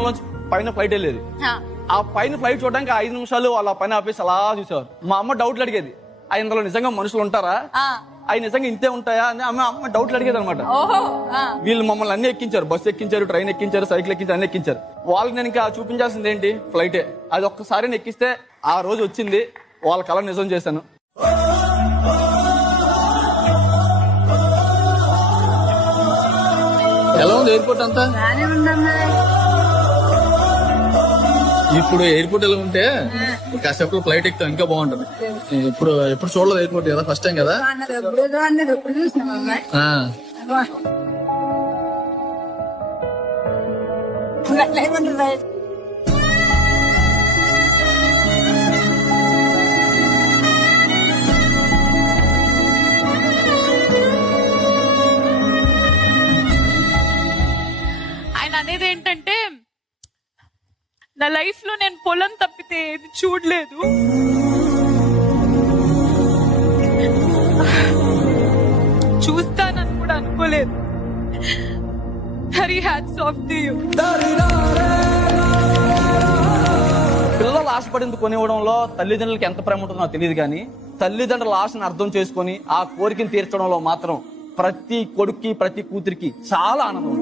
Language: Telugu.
పైన ఫ్లైట్ వెళ్ళేది. ఆ పైన ఫ్లైట్ చూడడానికి 5 నిమిషాలు వాళ్ళ పైన ఆపేసి అలా చూసేవారు. మా అమ్మ డౌట్లు అడిగేది, ఇందులో నిజంగా మనుషులు ఉంటారా, అవి నిజంగా ఇంతే ఉంటాయా అని అమ్మ డౌట్లు అడిగేది అనమాట. వీళ్ళు మమ్మల్ని అన్ని ఎక్కించారు, బస్సు ఎక్కించారు, ట్రైన్ ఎక్కించారు, సైకిల్ ఎక్కించారు, అన్ని ఎక్కించారు. వాళ్ళకి నేను ఇంకా చూపించాల్సింది ఏంటి, ఫ్లైటే. అది ఒక్కసారి ఎక్కిస్తే ఆ రోజు వచ్చింది, వాళ్ళ కళ నిజం చేశాను. ఎలా ఉంది ఎయిర్పోర్ట్ అంతా? ఇప్పుడు ఎయిర్పోర్ట్ ఎలా ఉంటే కాసేపు ఫ్లైట్ ఎక్కుతాం, ఇంకా బాగుంటది. ఎప్పుడు చూడలేదు ఎయిర్పోర్ట్ కదా, ఫస్ట్ టైం కదా. ఆయన అనేది ఏంటంటే, నా లైఫ్ లో నేను పొలం తప్పితే ఏది చూడలేదు, చూస్తానని కూడా అనుకోలేదు. Very hats off to you. పిల్లలు ఆశపడింది కొనివ్వడంలో తల్లిదండ్రులకి ఎంత ప్రేమ ఉంటుందో నాకు తెలియదు, కానీ తల్లిదండ్రుల ఆశను అర్థం చేసుకుని ఆ కోరికను తీర్చడంలో మాత్రం ప్రతి కొడుక్కి ప్రతి కూతురికి చాలా ఆనందం.